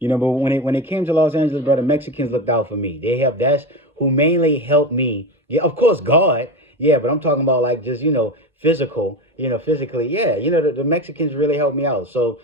But when it came to Los Angeles, brother, Mexicans looked out for me. That's who mainly helped me. Yeah, of course, God. Yeah, but I'm talking about like just physical. Physically. Yeah, the Mexicans really helped me out. So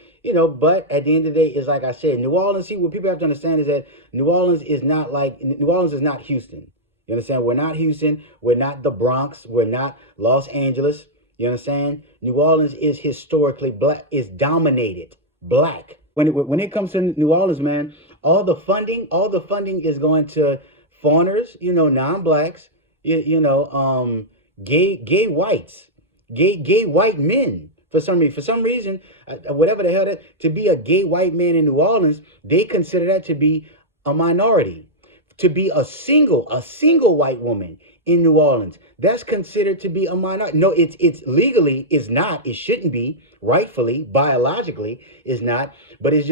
but at the end of the day, it's like I said, New Orleans. See, what people have to understand is that New Orleans is not Houston. You understand? We're not Houston. We're not the Bronx. We're not Los Angeles. You understand? New Orleans is historically black. Is dominated black. When it comes to New Orleans, man, all the funding is going to foreigners, non-blacks, gay whites, gay white men. For some reason, whatever the hell to be a gay white man in New Orleans, they consider that to be a minority. To be a single white woman in New Orleans, that's considered to be a minority. No, it's legally is not. It shouldn't be. Rightfully, biologically, is not. But it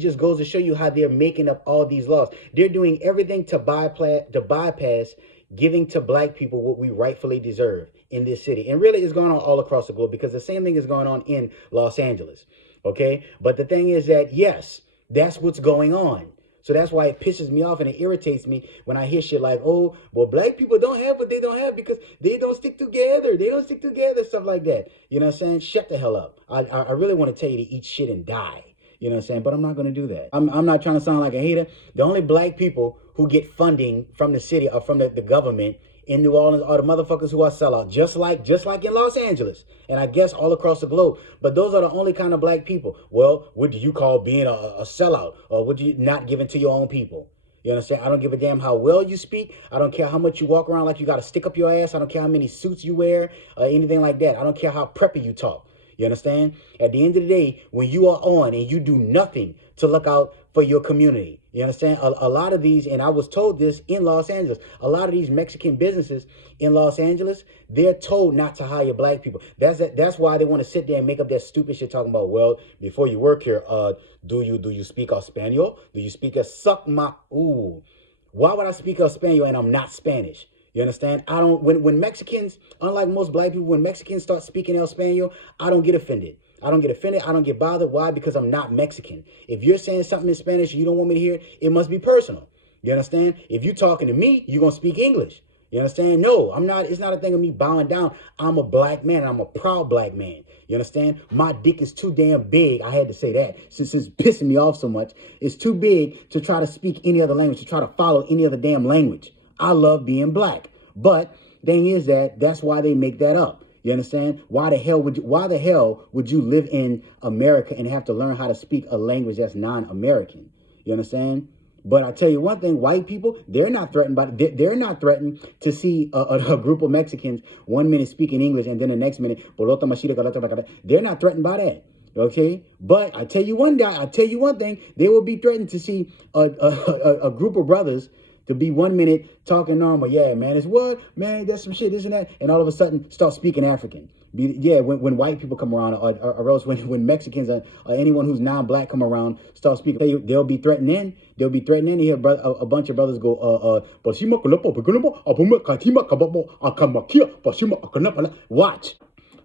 just goes to show you how they're making up all these laws. They're doing everything to bypass giving to black people what we rightfully deserve in this city. And really, it's going on all across the globe because the same thing is going on in Los Angeles. Okay, but the thing is that yes, that's what's going on. So that's why it pisses me off and it irritates me when I hear shit like, oh, well, black people don't have what they don't have because they don't stick together. They don't stick together, stuff like that. You know what I'm saying? Shut the hell up. I really want to tell you to eat shit and die. You know what I'm saying? But I'm not going to do that. I'm not trying to sound like a hater. The only black people who get funding from the city or from the government in New Orleans are the motherfuckers who are sellout, just like in Los Angeles, and I guess all across the globe. But those are the only kind of black people. Well, what do you call being a sellout, or would you not give it to your own people? You understand? I don't give a damn how well you speak. I don't care how much you walk around like you got to stick up your ass. I don't care how many suits you wear or anything like that. I don't care how preppy you talk. You understand? At the end of the day, when you are on and you do nothing to look out for your community, you understand? A lot of these, and I was told this in Los Angeles, a lot of these Mexican businesses in Los Angeles, they're told not to hire black people. That's why they want to sit there and make up that stupid shit talking about, well, before you work here, do you speak Espanol? Do you speak a suck my ooh? Why would I speak Espanol and I'm not Spanish? You understand? I don't, when Mexicans, unlike most black people, when Mexicans start speaking El Spaniel, I don't get offended. I don't get offended. I don't get bothered. Why? Because I'm not Mexican. If you're saying something in Spanish and you don't want me to hear it, it must be personal. You understand? If you're talking to me, you're going to speak English. You understand? No, I'm not. It's not a thing of me bowing down. I'm a black man. I'm a proud black man. You understand? My dick is too damn big. I had to say that since it's pissing me off so much. It's too big to try to speak any other language, to try to follow any other damn language. I love being black. But thing is that's why they make that up. You understand? Why the hell would you live in America and have to learn how to speak a language that's non-American? You understand? But I tell you one thing, white people, they're not threatened to see a group of Mexicans 1 minute speaking English and then the next minute, they're not threatened by that. Okay, but I tell you one thing, they will be threatened to see a group of brothers to be 1 minute talking normal. Yeah, man, it's what? Man, that's some shit, isn't that? And all of a sudden start speaking African. When white people come around, or else when Mexicans or anyone who's non-black come around, start speaking, they'll be threatening. They'll be threatening to hear a bunch of brothers go, watch.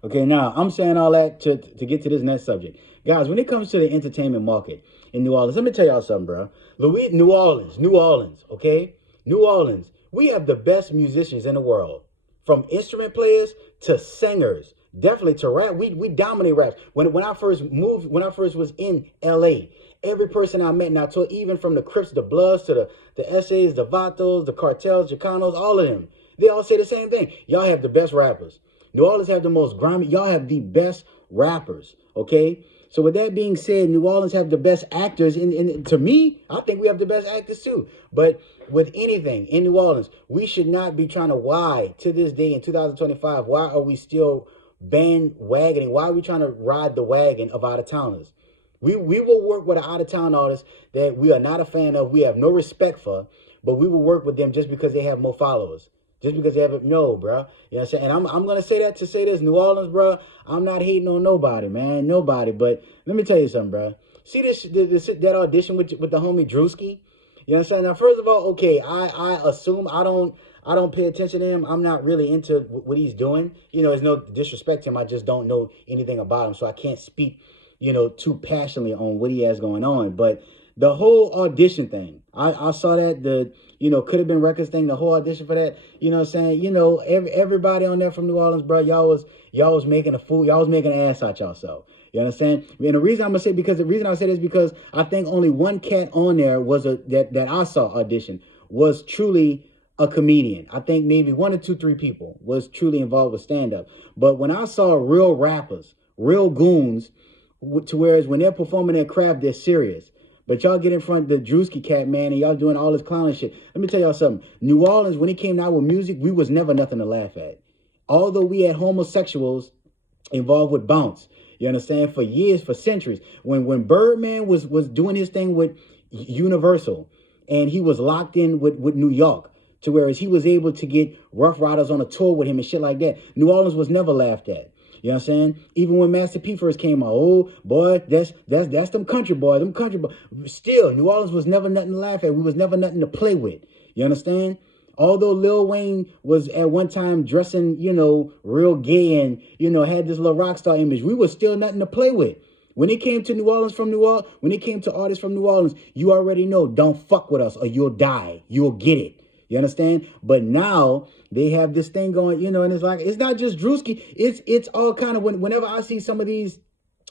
Okay, now I'm saying all that to get to this next subject. Guys, when it comes to the entertainment market in New Orleans, let me tell y'all something, bro. New Orleans, okay? New Orleans, we have the best musicians in the world. From instrument players to singers, definitely to rap. We dominate rap. When I first was in LA, every person I met, and I told, even from the Crips, the Bloods, to the Essays, the Vatos, the Cartels, Chicanos, all of them, they all say the same thing. Y'all have the best rappers. New Orleans have the most grimy. Y'all have the best rappers, okay? So with that being said, New Orleans have the best actors. To me, I think we have the best actors too. But with anything in New Orleans, we should not be trying to, why, to this day in 2025, why are we still bandwagoning? Why are we trying to ride the wagon of out-of-towners? We will work with an out-of-town artist that we are not a fan of, we have no respect for, but we will work with them just because they have more followers. Just because they have it, no, bro. You know what I'm saying? And I'm going to say that to say this. New Orleans, bro, I'm not hating on nobody, man. Nobody. But let me tell you something, bro. See that audition with the homie Drewski? You know what I'm saying? Now, first of all, okay, I assume I don't pay attention to him. I'm not really into what he's doing. There's no disrespect to him. I just don't know anything about him. So I can't speak, too passionately on what he has going on. But The whole audition thing. I saw that the could have been records thing. The whole audition for that. You know what I'm saying? Everybody on there from New Orleans, bro. Y'all was making a fool. Y'all was making an ass out y'allself. You understand? And the reason I'm gonna say because the reason I say this is because I think only one cat on there was that I saw audition was truly a comedian. I think maybe one or two, three people was truly involved with stand up. But when I saw real rappers, real goons, to whereas when they're performing their craft, they're serious. But y'all get in front of the Drewski cat, man, and y'all doing all this clowning shit. Let me tell y'all something. New Orleans, when it came out with music, we was never nothing to laugh at. Although we had homosexuals involved with bounce, you understand, for years, for centuries. When Birdman was doing his thing with Universal, and he was locked in with New York, to whereas he was able to get Rough Riders on a tour with him and shit like that. New Orleans was never laughed at. You know what I'm saying? Even when Master P first came out, oh boy, that's them country boys, them country boys. Still, New Orleans was never nothing to laugh at. We was never nothing to play with. You understand? Although Lil Wayne was at one time dressing, real gay and, had this little rock star image, we was still nothing to play with. When it came to New Orleans when it came to artists from New Orleans, you already know, don't fuck with us or you'll die. You'll get it. You understand? But now they have this thing going, and it's like, it's not just Drewski. It's all kind of, whenever I see some of these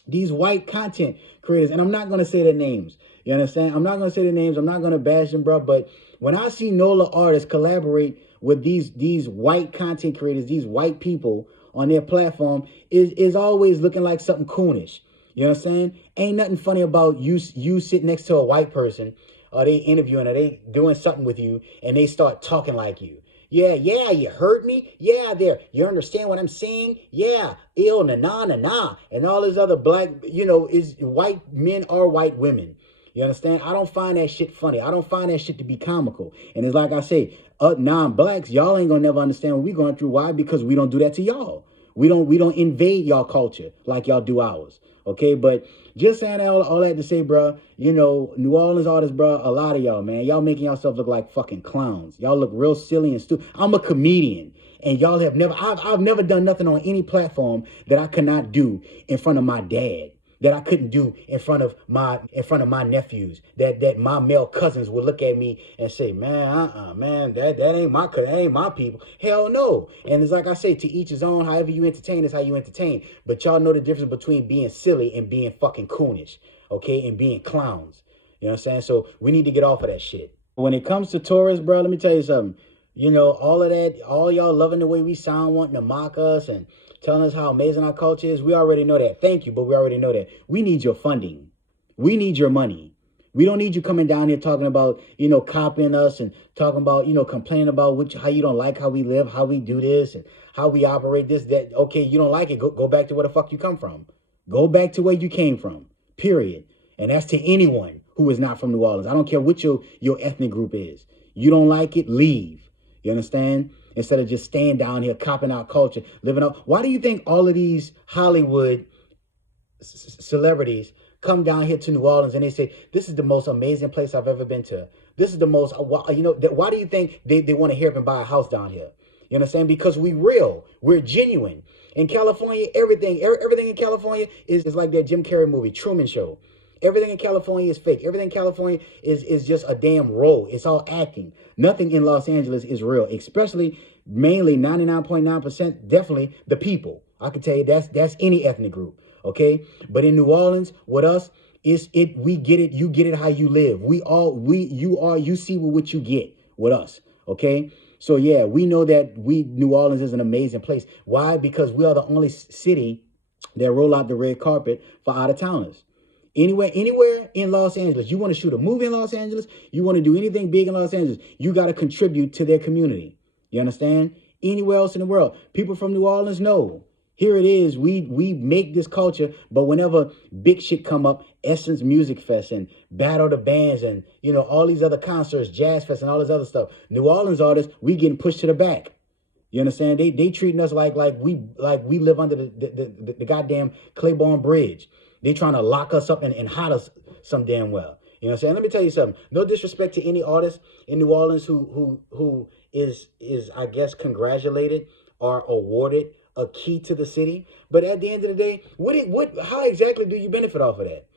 white content creators, and I'm not going to say their names. You understand? I'm not going to say their names. I'm not going to bash them, bro. But when I see NOLA artists collaborate with these white content creators, these white people on their platform, is always looking like something coonish. You know what I'm saying? Ain't nothing funny about you sitting next to a white person, or they interviewing, or they doing something with you, and they start talking like you. Yeah, you heard me? Yeah, you understand what I'm saying? Yeah, ill, na, and all this other black, is white men or white women. You understand? I don't find that shit funny. I don't find that shit to be comical. And it's like I say, non-blacks, y'all ain't gonna never understand what we going through. Why? Because we don't do that to y'all. We don't invade y'all culture like y'all do ours. Okay, but just saying all that to say, bro, New Orleans artists, bro, a lot of y'all, man, y'all making yourself look like fucking clowns. Y'all look real silly and stupid. I'm a comedian, and y'all have never, I've never done nothing on any platform that I could not do in front of my dad, that I couldn't do in front of my nephews, that my male cousins would look at me and say, man, man, that ain't my people. Hell no. And it's like I say, to each his own. However you entertain is how you entertain. But y'all know the difference between being silly and being fucking coonish, okay, and being clowns. You know what I'm saying? So we need to get off of that shit. When it comes to tourists, bro, let me tell you something. All of that, all y'all loving the way we sound, wanting to mock us and telling us how amazing our culture is. We already know that. Thank you, but we already know that. We need your funding. We need your money. We don't need you coming down here talking about, copying us and talking about, complaining about how you don't like how we live, how we do this and how we operate this, that. Okay, you don't like it. Go back to where the fuck you come from. Go back to where you came from, period. And that's to anyone who is not from New Orleans. I don't care what your ethnic group is. You don't like it, leave. You understand? Instead of just staying down here, copying our culture, living up. Why do you think all of these Hollywood celebrities come down here to New Orleans and they say, this is the most amazing place I've ever been to? This is the most, why do you think they want to hear up and buy a house down here? You understand? Because we real. We're genuine. In California, everything in California is like that Jim Carrey movie, Truman Show. Everything in California is fake. Everything in California is just a damn role. It's all acting. Nothing in Los Angeles is real, especially mainly 99.9%, definitely the people. I can tell you that's any ethnic group, okay? But in New Orleans, with us, we get it, you get it how you live. You see what you get with us, okay? So yeah, we know that New Orleans is an amazing place. Why? Because we are the only city that roll out the red carpet for out-of-towners. Anywhere in Los Angeles, you want to shoot a movie in Los Angeles, you want to do anything big in Los Angeles, you got to contribute to their community. You understand? Anywhere else in the world, people from New Orleans know. Here it is. We make this culture, but whenever big shit come up, Essence Music Fest and Battle of the Bands and all these other concerts, Jazz Fest and all this other stuff, New Orleans artists, we getting pushed to the back. You understand? They treating us like we live under the goddamn Claiborne Bridge. They trying to lock us up and hide us some damn well. You know what I'm saying? Let me tell you something. No disrespect to any artist in New Orleans who is I guess congratulated or awarded a key to the city. But at the end of the day, how exactly do you benefit off of that?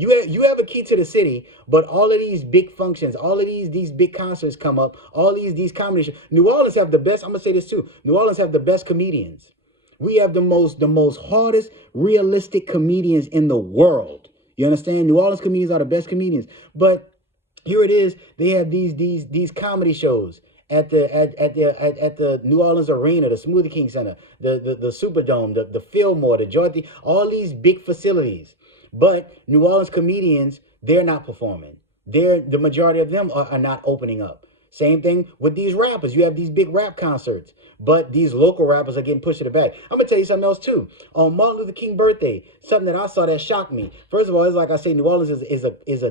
You have a key to the city, but all of these big functions, all of these big concerts come up, all these comedy shows. New Orleans have the best. I'm gonna say this too. New Orleans have the best comedians. We have the most hardest, realistic comedians in the world. You understand? New Orleans comedians are the best comedians. But here it is. They have these comedy shows at the New Orleans Arena, the Smoothie King Center, the Superdome, the Fillmore, the Dorothy, all these big facilities. But New Orleans comedians, they're not performing. The majority of them are not opening up. Same thing with these rappers. You have these big rap concerts, but these local rappers are getting pushed to the back. I'm gonna tell you something else too. On Martin Luther King birthday, something that I saw that shocked me. First of all, it's like I say, New Orleans is a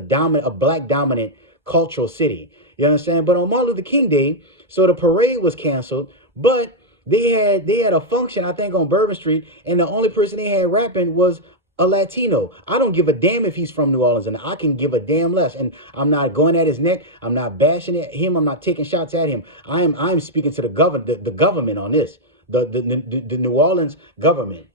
black dominant cultural city. You understand? But on Martin Luther King Day, so the parade was canceled, but they had a function, I think, on Bourbon Street, and the only person they had rapping was a Latino. I don't give a damn if he's from New Orleans, and I can give a damn less. And I'm not going at his neck. I'm not bashing at him. I'm not taking shots at him. I'm speaking to the government on this. The New Orleans government.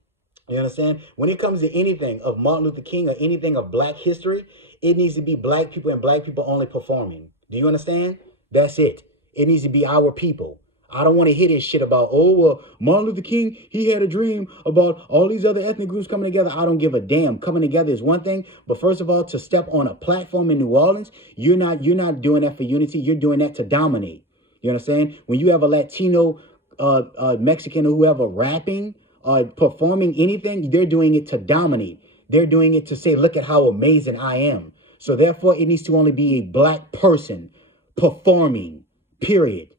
You understand? When it comes to anything of Martin Luther King or anything of black history, it needs to be black people and black people only performing. Do you understand? That's it. It needs to be our people. I don't want to hear this shit about, oh, well, Martin Luther King, he had a dream about all these other ethnic groups coming together. I don't give a damn. Coming together is one thing. But first of all, to step on a platform in New Orleans, you're not doing that for unity. You're doing that to dominate. You understand? When you have a Latino, Mexican, or whoever rapping, performing anything, they're doing it to dominate. They're doing it to say, look at how amazing I am. So therefore, it needs to only be a black person performing, period.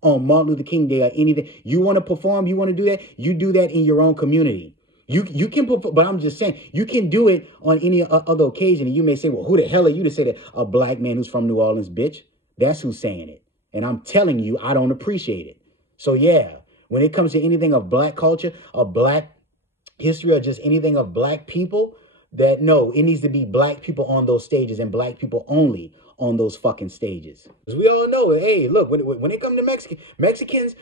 On Martin Luther King Day or anything. You want to perform, you want to do that, you do that in your own community. You can perform, but I'm just saying, you can do it on any other occasion. And you may say, well, who the hell are you to say that? A black man who's from New Orleans, bitch. That's who's saying it. And I'm telling you, I don't appreciate it. So yeah, when it comes to anything of black culture, of black history, or just anything of black people, that no, it needs to be black people on those stages and black people only on those fucking stages. Because we all know, hey, look, when it comes to Mexicans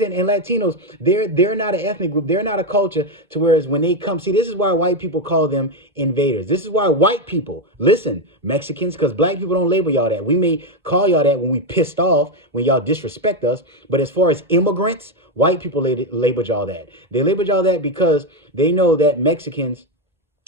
and Latinos, they're not an ethnic group. They're not a culture to whereas when they come, see, this is why white people call them invaders. This is why white people, listen, Mexicans, because black people don't label y'all that. We may call y'all that when we pissed off, when y'all disrespect us. But as far as immigrants, white people labeled y'all that. They labeled y'all that because they know that Mexicans,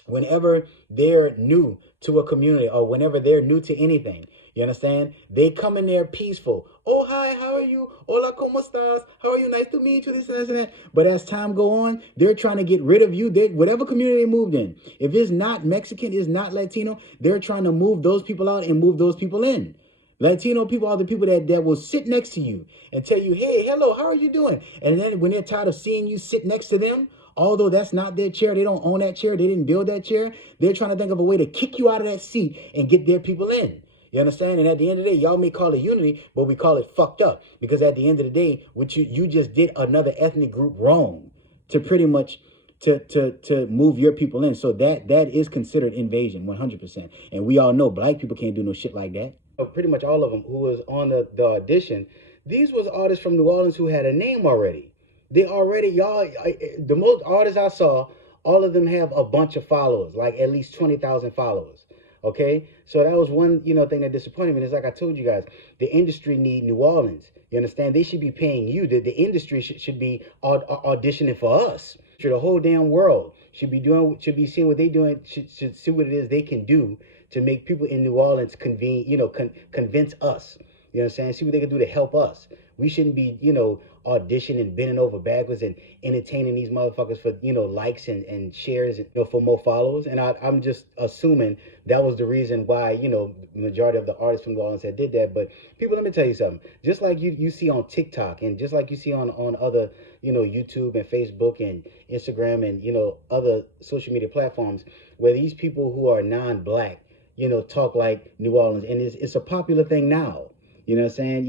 whenever they're new to a community or whenever they're new to anything, you understand? They come in there peaceful. Oh, hi, how are you? Hola, ¿cómo estás? How are you? Nice to meet you, this and that. But as time go on, they're trying to get rid of you. Whatever community they moved in, if it's not Mexican, it's not Latino, they're trying to move those people out and move those people in. Latino people are the people that will sit next to you and tell you, hey, hello, how are you doing? And then when they're tired of seeing you sit next to them, although that's not their chair, they don't own that chair, they didn't build that chair, they're trying to think of a way to kick you out of that seat and get their people in. You understand? And at the end of the day, y'all may call it unity, but we call it fucked up. Because at the end of the day, what you just did another ethnic group wrong to pretty much to move your people in. So that is considered invasion, 100%. And we all know black people can't do no shit like that. Pretty much all of them who was on the audition, these was artists from New Orleans who had a name already. They already, the most artists I saw, all of them have a bunch of followers, like at least 20,000 followers. Okay, so that was one, thing that disappointed me. It's like I told you guys, the industry need New Orleans. You understand? They should be paying you. The industry should be auditioning for us. The whole damn world should be seeing what they doing. Should see what it is they can do to make people in New Orleans convince us. You know what I'm saying? See what they can do to help us. We shouldn't be, auditioning, bending over backwards and entertaining these motherfuckers for, likes and shares, for more followers. And I'm just assuming that was the reason why, the majority of the artists from New Orleans that did that. But people, let me tell you something. Just like you see on TikTok and just like you see on other, YouTube and Facebook and Instagram and, other social media platforms where these people who are non-black, talk like New Orleans. And it's a popular thing now. You know what I'm saying?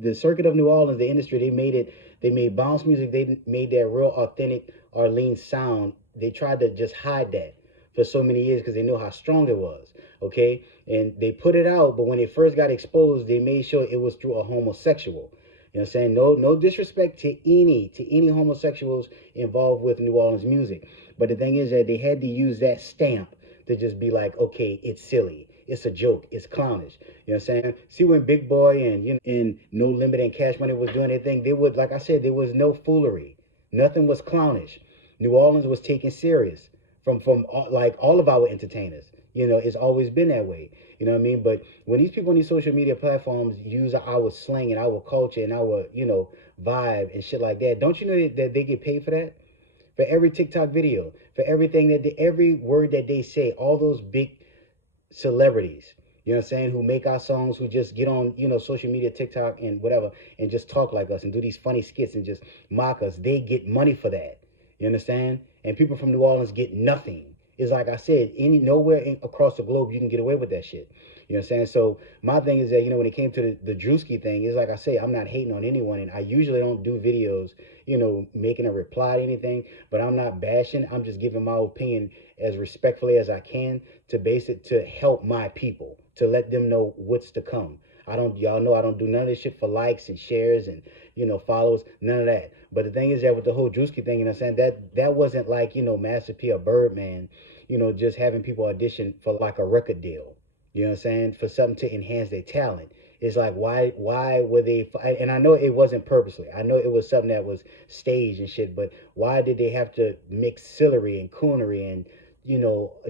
The circuit of New Orleans, the industry, they made bounce music. They made that real authentic Orleans sound. They tried to just hide that for so many years because they know how strong it was. Okay. And they put it out, but when it first got exposed, they made sure it was through a homosexual. You know what I'm saying? No disrespect to any homosexuals involved with New Orleans music. But the thing is that they had to use that stamp to just be like, okay, it's silly, it's a joke, it's clownish. You know what I'm saying? See, when Big Boy and and No Limit and Cash Money was doing their thing, they would, like I said, there was no foolery. Nothing was clownish. New Orleans was taken serious from like all of our entertainers. It's always been that way. You know what I mean? But when these people on these social media platforms use our slang and our culture and our, vibe and shit like that, don't you know that they get paid for that? For every TikTok video, for everything every word that they say, all those big celebrities, you know what I'm saying, who make our songs, who just get on, social media, TikTok and whatever, and just talk like us and do these funny skits and just mock us, they get money for that. You understand? And people from New Orleans get nothing. It's like I said, nowhere across the globe you can get away with that shit. You know what I'm saying? So my thing is that, when it came to the Drewski thing, it's like I say, I'm not hating on anyone, and I usually don't do videos, making a reply to anything, but I'm not bashing. I'm just giving my opinion as respectfully as I can to base it to help my people, to let them know what's to come. Y'all know I don't do none of this shit for likes and shares and, followers, none of that. But the thing is that with the whole Drewski thing, I'm saying, that wasn't like, Master P or Birdman, just having people audition for like a record deal, you know what I'm saying, for something to enhance their talent. It's like, why were they, and I know it wasn't purposely. I know it was something that was staged and shit, but why did they have to mix sillery and coonery and,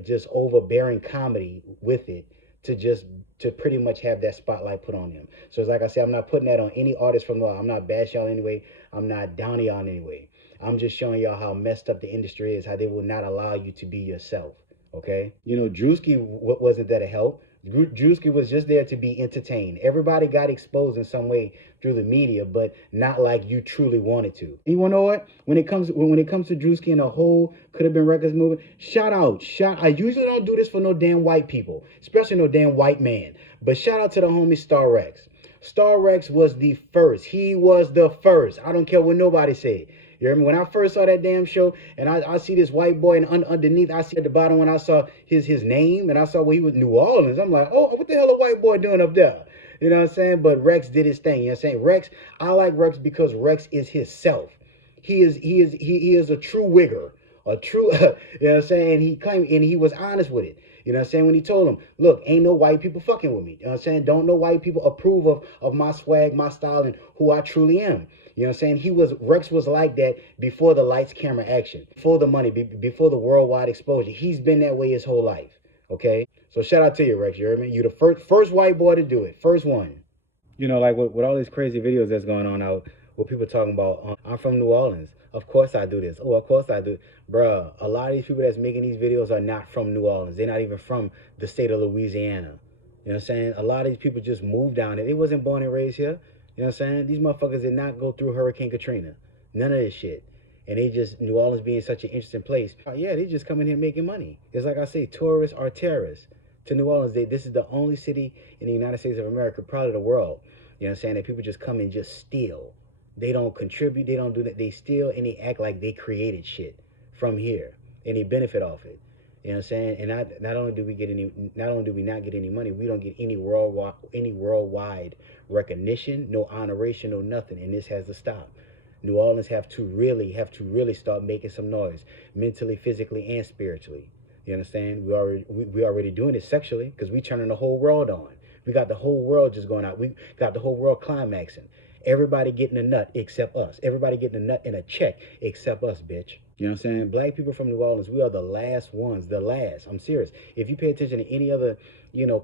just overbearing comedy with it to pretty much have that spotlight put on them? So it's like I said, I'm not putting that on any artist from I'm not bashing y'all anyway. I'm not downing y'all anyway. I'm just showing y'all how messed up the industry is, how they will not allow you to be yourself. Okay? Drewski wasn't there to help. Drewski was just there to be entertained. Everybody got exposed in some way through the media, but not like you truly wanted to. You wanna know what? When it comes to Drewski and the whole Could Have Been Records movement, shout out. I usually don't do this for no damn white people, especially no damn white man. But shout out to the homie Star Rex. Star Rex was the first. He was the first. I don't care what nobody say. You hear me? When I first saw that damn show, and I see this white boy, and underneath, I see at the bottom when I saw his name, and I saw where he was New Orleans, I'm like, oh, what the hell a white boy doing up there? You know what I'm saying? But Rex did his thing. You know what I'm saying? Rex, I like Rex because Rex is himself. He is a true wigger, a true, you know what I'm saying? And he claimed, and he was honest with it. You know what I'm saying? When he told him, look, ain't no white people fucking with me. You know what I'm saying? Don't no white people approve of my swag, my style, and who I truly am. You know what I'm saying? Rex was like that before the lights, camera, action, before the money, before the worldwide exposure. He's been that way his whole life. Okay? So shout out to you, Rex. You heard me? You're the first white boy to do it. First one. Like with all these crazy videos that's going on out, what people talking about, I'm from New Orleans. Of course I do this. Oh, of course I do. Bruh, a lot of these people that's making these videos are not from New Orleans. They're not even from the state of Louisiana. You know what I'm saying? A lot of these people just moved down there. They wasn't born and raised here. You know what I'm saying? These motherfuckers did not go through Hurricane Katrina. None of this shit. And New Orleans being such an interesting place. Yeah, they just come in here making money. It's like I say, tourists are terrorists. To New Orleans, this is the only city in the United States of America, probably the world, you know what I'm saying, that people just come and just steal. They don't contribute, they don't do that. They steal and they act like they created shit from here and they benefit off it. You know what I'm saying? And not only do we not get any money, we don't get any worldwide recognition, no honoration, no nothing. And this has to stop. New Orleans have to really start making some noise, mentally, physically, and spiritually. You understand? We already doing it sexually because we turning the whole world on. We got the whole world just going out. We got the whole world climaxing. Everybody getting a nut except us. Everybody getting a nut and a check except us, bitch. You know what I'm saying? Black people from New Orleans, we are the last ones. The last. I'm serious. If you pay attention to any other,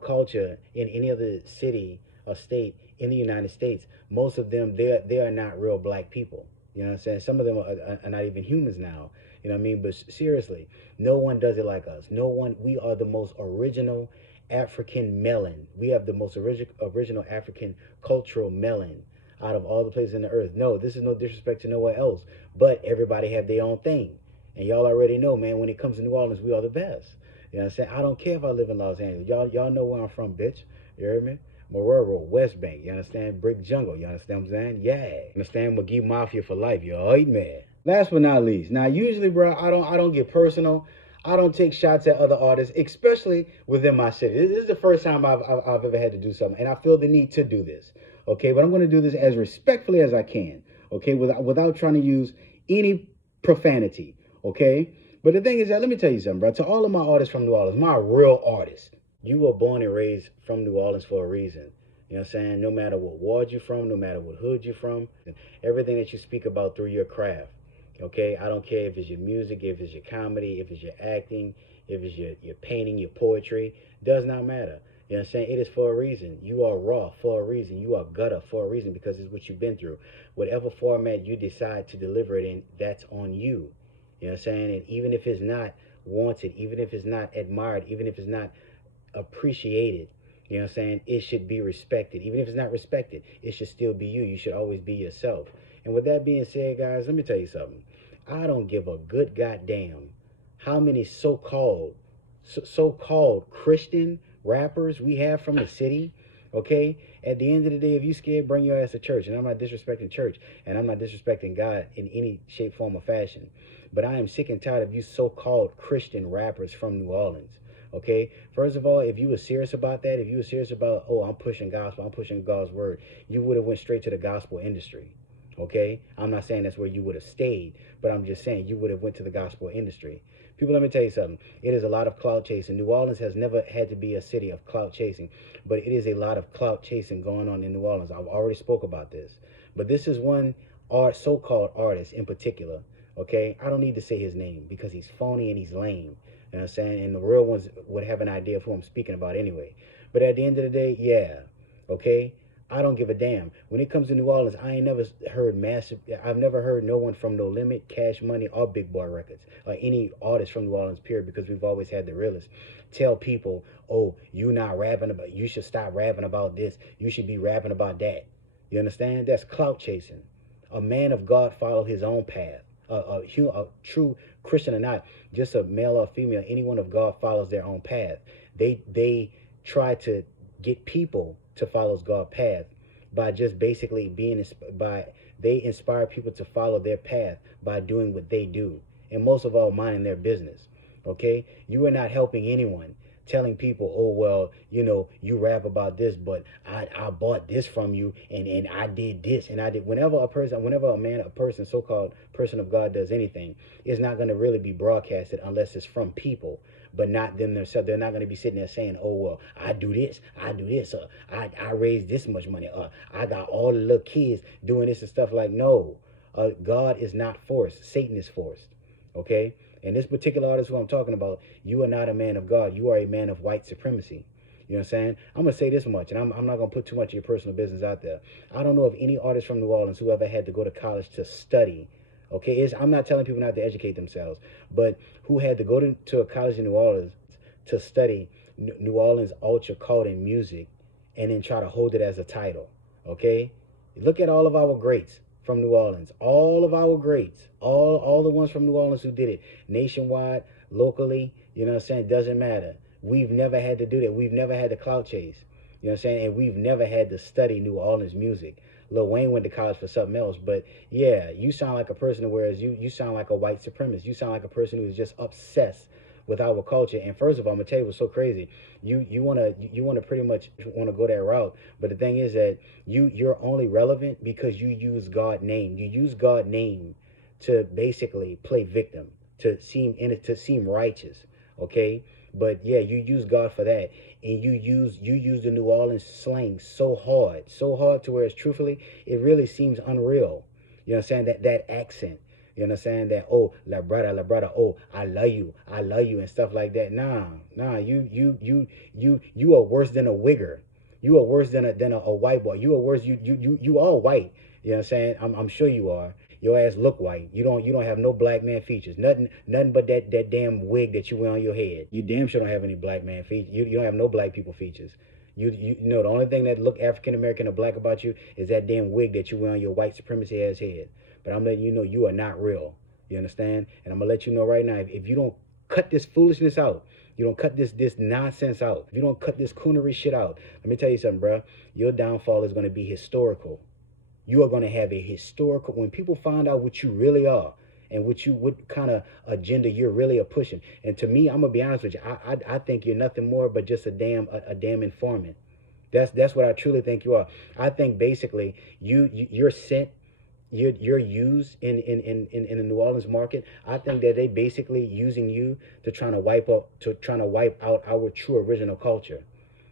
culture in any other city or state in the United States, most of them, they are not real black people. You know what I'm saying? Some of them are not even humans now. You know what I mean? But seriously, no one does it like us. No one. We are the most original African melon. We have the most original African cultural melon out of all the places in the earth. No, this is no disrespect to nowhere else, but everybody have their own thing. And y'all already know, man, when it comes to New Orleans, we are the best. You know what I'm saying? I don't care if I live in Los Angeles. Y'all know where I'm from, bitch. You heard me? Marrero, West Bank, you understand? Brick Jungle, you understand what I'm saying? Yeah. You understand? McGee Mafia for life, you alright, man. Last but not least, now usually, bro, I don't get personal. I don't take shots at other artists, especially within my city. This is the first time I've ever had to do something, and I feel the need to do this. Okay, but I'm going to do this as respectfully as I can. Okay, without trying to use any profanity. Okay, But the thing is that, let me tell you something, bro. To all of my artists from New Orleans, my real artists, you were born and raised from New Orleans for a reason. You know what I'm saying? No matter what ward you're from, no matter what hood you're from, everything that you speak about through your craft. Okay? I don't care if it's your music, if it's your comedy, if it's your acting, if it's your painting, your poetry. Does not matter. You know what I'm saying? It is for a reason. You are raw for a reason. You are gutter for a reason because it's what you've been through. Whatever format you decide to deliver it in, that's on you. You know what I'm saying? And even if it's not wanted, even if it's not admired, even if it's not appreciated, you know what I'm saying? It should be respected. Even if it's not respected, it should still be you. You should always be yourself. And with that being said, guys, let me tell you something. I don't give a good goddamn how many so-called Christian rappers we have from the city. Okay? At the end of the day, if you scared, bring your ass to church. And I'm not disrespecting church, and I'm not disrespecting God in any shape, form, or fashion. But I am sick and tired of you so-called Christian rappers from New Orleans. Okay? First of all, if you were serious about that, if you were serious about, oh, I'm pushing gospel, I'm pushing God's word, you would have went straight to the gospel industry. Okay? I'm not saying that's where you would have stayed, but I'm just saying you would have went to the gospel industry. People, let me tell you something. It is a lot of clout chasing. New Orleans has never had to be a city of clout chasing, but it is a lot of clout chasing going on in New Orleans. I've already spoke about this. But this is one so-called artist in particular. Okay? I don't need to say his name because he's phony and he's lame. You know what I'm saying? And the real ones would have an idea of who I'm speaking about anyway. But at the end of the day, yeah. Okay? I don't give a damn. When it comes to New Orleans, I ain't never heard I've never heard no one from No Limit, Cash Money, or Big Boy Records, or any artist from New Orleans, period, because we've always had the realists tell people, oh, you should stop rapping about this. You should be rapping about that. You understand? That's clout chasing. A man of God follow his own path. A true Christian or not, just a male or female, anyone of God follows their own path. They try to get people to follow God's path by just basically they inspire people to follow their path by doing what they do, and most of all minding their business. Okay? You are not helping anyone telling people, oh, well, you rap about this, but I bought this from you, and I did this, and I did. Whenever a person, so-called person of God does anything, it's not going to really be broadcasted unless it's from people, but not them themselves. They're not going to be sitting there saying, oh, well, I do this, I raised this much money, I got all the little kids doing this and stuff. Like, no, God is not forced. Satan is forced. Okay? And this particular artist who I'm talking about, you are not a man of God. You are a man of white supremacy. You know what I'm saying? I'm going to say this much, and I'm not going to put too much of your personal business out there. I don't know of any artist from New Orleans who ever had to go to college to study. Okay? I'm not telling people not to educate themselves, but who had to go to a college in New Orleans to study New Orleans ultra cult and music and then try to hold it as a title. Okay? Look at all of our greats from New Orleans. All of our greats. All the ones from New Orleans who did it. Nationwide, locally, you know what I'm saying? Doesn't matter. We've never had to do that. We've never had to clout chase. You know what I'm saying? And we've never had to study New Orleans music. Lil Wayne went to college for something else. But yeah, you sound like a person, whereas you sound like a white supremacist. You sound like a person who's just obsessed with our culture. And first of all, I'm gonna tell you what's so crazy. You wanna pretty much wanna go that route. But the thing is that you're only relevant because you use God's name. You use God's name to basically play victim, to seem righteous. Okay? But yeah, you use God for that. And you use the New Orleans slang so hard to where it's truthfully, it really seems unreal. You know what I'm saying? That accent. You understand that? Oh, la brother, oh, I love you, and stuff like that. Nah, you are worse than a wigger. You are worse than a white boy. You are worse. You are white. You know what I'm saying? I'm sure you are. Your ass look white. You don't have no black man features. Nothing but that damn wig that you wear on your head. You damn sure don't have any black man features. You don't have no black people features. You know the only thing that look African American or black about you is that damn wig that you wear on your white supremacy ass head. But I'm letting you know you are not real. You understand? And I'm going to let you know right now, if you don't cut this foolishness out, you don't cut this nonsense out, if you don't cut this coonery shit out, let me tell you something, bro. Your downfall is going to be historical. You are going to have a historical, when people find out what you really are and what kind of agenda you're really pushing. And to me, I'm going to be honest with you, I think you're nothing more but just a damn informant. That's what I truly think you are. I think basically you're sent. you're used in the New Orleans market. I think that they basically using you to trying to wipe out our true original culture.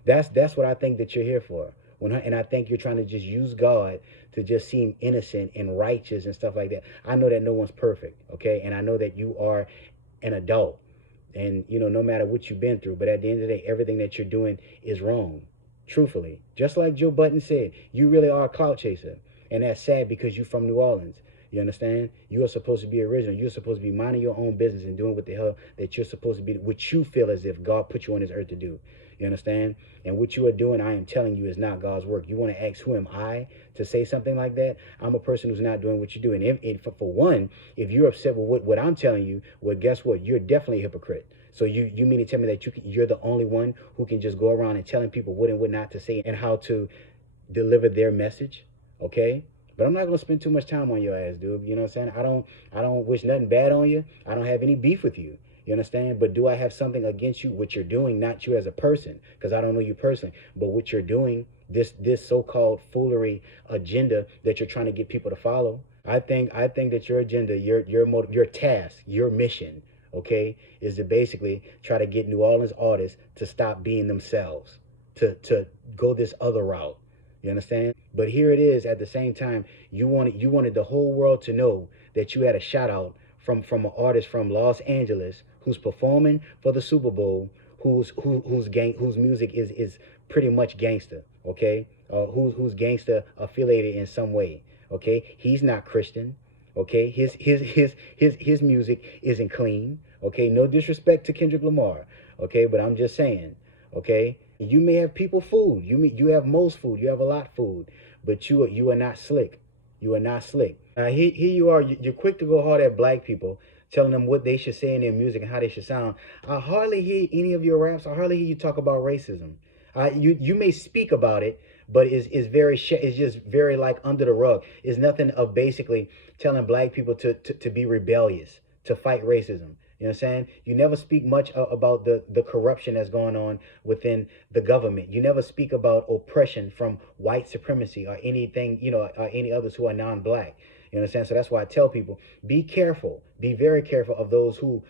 That's what I think that you're here for. And I think you're trying to just use God to just seem innocent and righteous and stuff like that. I know that no one's perfect, okay? And I know that you are an adult, and no matter what you've been through, but at the end of the day, everything that you're doing is wrong. Truthfully, just like Joe Budden said, you really are a clout chaser, and that's sad because you're from New Orleans. You understand? You are supposed to be original. You're supposed to be minding your own business and doing what the hell that you're supposed to be, what you feel as if God put you on this earth to do. You understand? And what you are doing, I am telling you, is not God's work. You want to ask, who am I to say something like that? I'm a person who's not doing what you do. And for one, if you're upset with what I'm telling you, well, guess what? You're definitely a hypocrite. So you mean to tell me that you're the only one who can just go around and telling people what and what not to say and how to deliver their message? Okay? But I'm not gonna spend too much time on your ass, dude. You know what I'm saying? I don't wish nothing bad on you. I don't have any beef with you. You understand? But do I have something against you, what you're doing, not you as a person, because I don't know you personally, but what you're doing, this so-called foolery agenda that you're trying to get people to follow. I think that your agenda, your task, your mission, okay, is to basically try to get New Orleans artists to stop being themselves, to go this other route. You understand? But here it is. At the same time, you wanted the whole world to know that you had a shout out from an artist from Los Angeles who's performing for the Super Bowl, whose music is pretty much gangster. Okay, who's gangster affiliated in some way. Okay, he's not Christian. Okay, his music isn't clean. Okay, no disrespect to Kendrick Lamar. Okay, but I'm just saying. Okay, you may have people food. You have most food. You have a lot food, but you are not slick. You are not slick. Here you are. You're quick to go hard at black people, telling them what they should say in their music and how they should sound. I hardly hear any of your raps. I hardly hear you talk about racism. You may speak about it, but it's just very like under the rug. It's nothing of basically telling black people to be rebellious, to fight racism. You know what I'm saying? You never speak much about the corruption that's going on within the government. You never speak about oppression from white supremacy or anything, or any others who are non-black. You understand? So that's why I tell people, be careful, be very careful of those who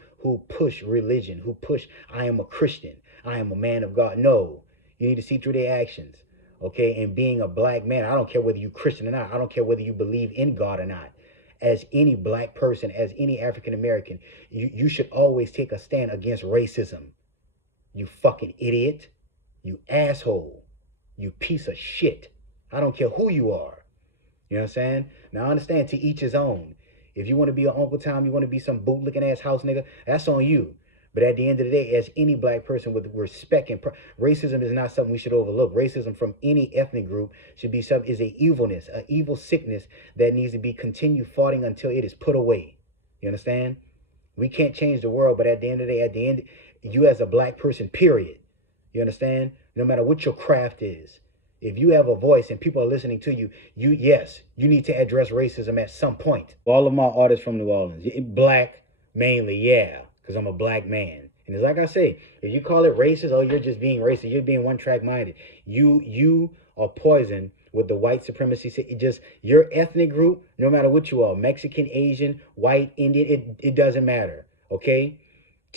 push religion, who push, I am a Christian, I am a man of God. No, you need to see through their actions. Okay, and being a black man, I don't care whether you're Christian or not. I don't care whether you believe in God or not. As any black person, as any African American, you should always take a stand against racism. You fucking idiot. You asshole. You piece of shit. I don't care who you are. You know what I'm saying? Now I understand, to each his own. If you want to be an Uncle Tom, you want to be some bootlicking ass house nigga, that's on you. But at the end of the day, as any black person with respect and racism is not something we should overlook. Racism from any ethnic group is a evilness, an evil sickness that needs to be continued fighting until it is put away. You understand? We can't change the world, but at the end of the day, you as a black person, period. You understand? No matter what your craft is, if you have a voice and people are listening to you, you need to address racism at some point. All of my artists from New Orleans, black mainly, yeah, because I'm a black man. And it's like I say, if you call it racist, oh, you're just being racist. You're being one-track minded. You are poisoned with the white supremacy. It just, your ethnic group, no matter what you are, Mexican, Asian, white, Indian, it doesn't matter. Okay?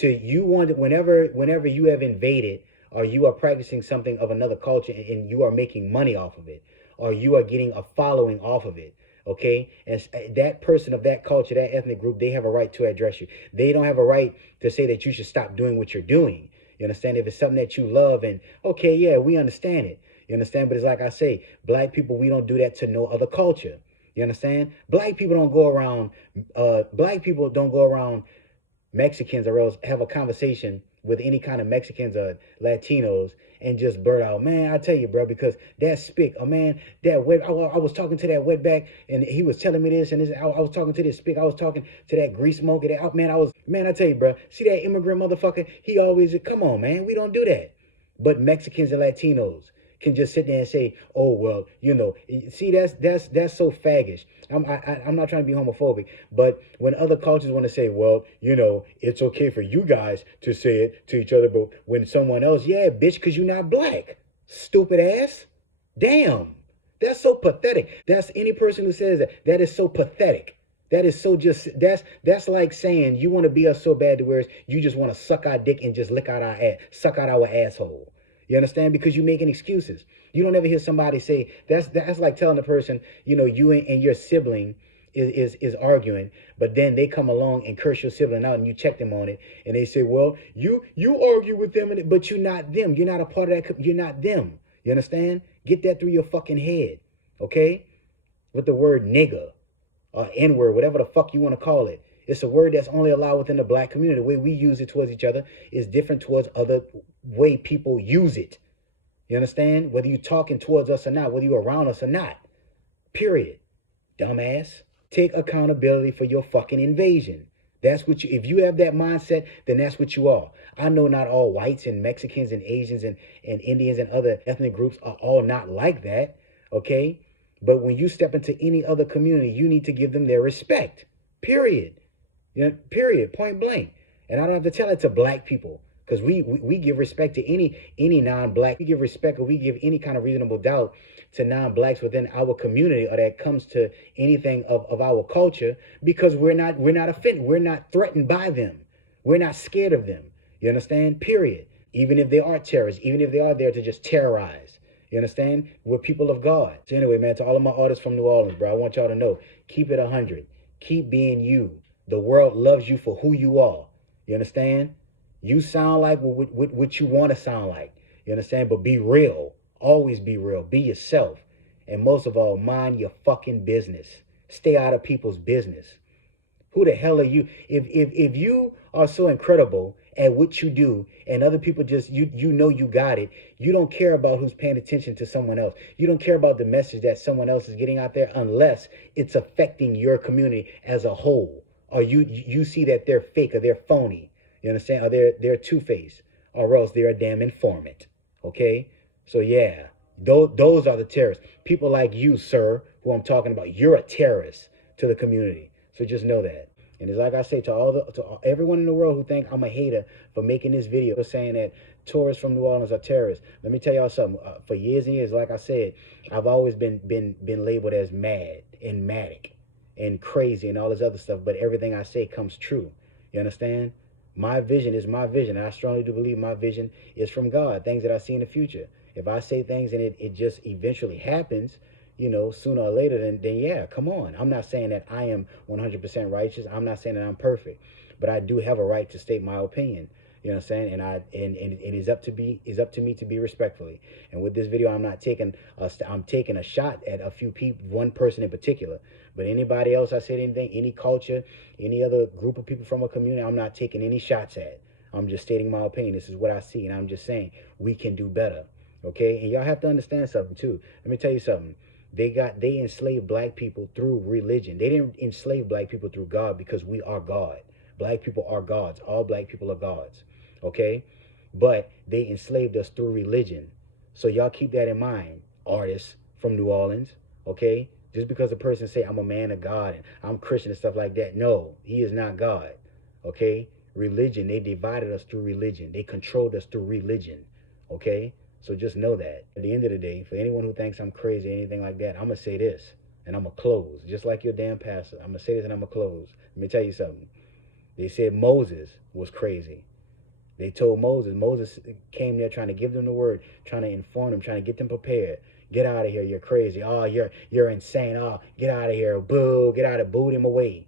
Whenever you have invaded or you are practicing something of another culture and you are making money off of it, or you are getting a following off of it, okay, and that person of that culture, that ethnic group, they have a right to address you. They don't have a right to say that you should stop doing what you're doing. You understand? If it's something that you love, and okay, yeah, we understand it. You understand? But it's like I say, black people, we don't do that to no other culture. You understand? Black people don't go around Mexicans, or else have a conversation with any kind of Mexicans or Latinos and just blurt out, man, I tell you, bro, because that spick, oh man, I was talking to that wetback and he was telling me this and this. I was talking to this spick, I was talking to that grease smoke, and I tell you, bro, see that immigrant motherfucker? He always, come on, man, we don't do that. But Mexicans and Latinos can just sit there and say, oh, well, see, that's so faggish. I'm not trying to be homophobic, but when other cultures want to say, well, it's okay for you guys to say it to each other, but when someone else, yeah, bitch, because you're not black, stupid ass. Damn. That's so pathetic. That's any person who says that. That is so pathetic. That is so just that's like saying you want to be us so bad to where you just want to suck our dick and just lick out our ass, suck out our asshole. You understand? Because you're making excuses. You don't ever hear somebody say that's like telling a person, you and your sibling is arguing, but then they come along and curse your sibling out and you check them on it and they say, well, you argue with them, but you're not them. You're not a part of that. You're not them. You understand? Get that through your fucking head. Okay? With the word nigga or N-word, whatever the fuck you want to call it. It's a word that's only allowed within the black community. The way we use it towards each other is different towards other way people use it. You understand? Whether you're talking towards us or not, whether you're around us or not. Period. Dumbass. Take accountability for your fucking invasion. That's what you, if you have that mindset, then that's what you are. I know not all whites and Mexicans and Asians and Indians and other ethnic groups are all not like that, okay? But when you step into any other community, you need to give them their respect, period. Period, point blank. And I don't have to tell it to black people because we give respect to any non-black. We give respect or we give any kind of reasonable doubt to non-blacks within our community or that comes to anything of our culture because we're not offended. We're not threatened by them. We're not scared of them. You understand? Period. Even if they are terrorists, even if they are there to just terrorize. You understand? We're people of God. So anyway, man, to all of my artists from New Orleans, bro, I want y'all to know, keep it 100. Keep being you. The world loves you for who you are. You understand? You sound like what you want to sound like. You understand? But be real. Always be real. Be yourself. And most of all, mind your fucking business. Stay out of people's business. Who the hell are you? If you are so incredible at what you do and other people just, you know you got it, you don't care about who's paying attention to someone else. You don't care about the message that someone else is getting out there unless it's affecting your community as a whole. Or you see that they're fake or they're phony. You understand? Or they're two-faced. Or else they're a damn informant. Okay? So yeah, those are the terrorists. People like you, sir, who I'm talking about, you're a terrorist to the community. So just know that. And it's like I say to everyone in the world who think I'm a hater for making this video, saying that tourists from New Orleans are terrorists. Let me tell y'all something. For years and years, like I said, I've always been labeled as mad and manic and crazy and all this other stuff. But everything I say comes true. You understand? My vision is my vision. I strongly do believe my vision is from God. Things that I see in the future. If I say things and it just eventually happens, sooner or later, then yeah, come on. I'm not saying that I am 100% righteous. I'm not saying that I'm perfect, but I do have a right to state my opinion. You know what I'm saying? And it is up to me to be respectfully. And with this video, I'm taking a shot at a few people, one person in particular. But anybody else I said anything, any culture, any other group of people from a community, I'm not taking any shots at. I'm just stating my opinion. This is what I see, and I'm just saying we can do better. Okay? And y'all have to understand something too. Let me tell you something. They enslaved black people through religion. They didn't enslave black people through God because we are God. Black people are gods. All black people are gods. Okay? But they enslaved us through religion. So y'all keep that in mind, artists from New Orleans. Okay? Just because a person say I'm a man of God and I'm Christian and stuff like that. No, he is not God. Okay? Religion, they divided us through religion. They controlled us through religion. Okay? So just know that. At the end of the day, for anyone who thinks I'm crazy or anything like that, I'm going to say this and I'm going to close. Just like your damn pastor. I'm going to say this and I'm going to close. Let me tell you something. They said Moses was crazy. They told Moses came there trying to give them the word, trying to inform them, trying to get them prepared. Get out of here, you're crazy. Oh, you're insane. Oh, get out of here. Boo, get out of, booed him away.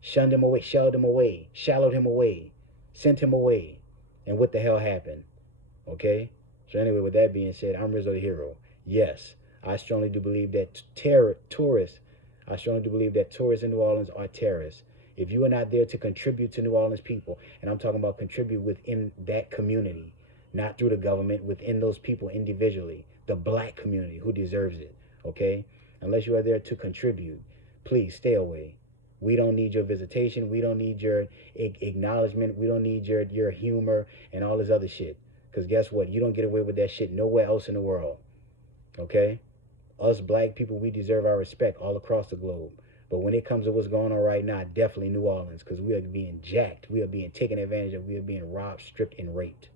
Shunned him away, shelled him away, shallowed him away, sent him away. And what the hell happened? Okay? So anyway, with that being said, I'm Rizzo the Hero. Yes, I strongly do believe that tourists in New Orleans are terrorists. If you are not there to contribute to New Orleans people, and I'm talking about contribute within that community, not through the government, within those people individually, the black community who deserves it, okay? Unless you are there to contribute, please stay away. We don't need your visitation. We don't need your acknowledgement. We don't need your humor and all this other shit. Because guess what? You don't get away with that shit nowhere else in the world, okay? Us black people, we deserve our respect all across the globe. But when it comes to what's going on right now, definitely New Orleans, because we are being jacked. We are being taken advantage of. We are being robbed, stripped, and raped.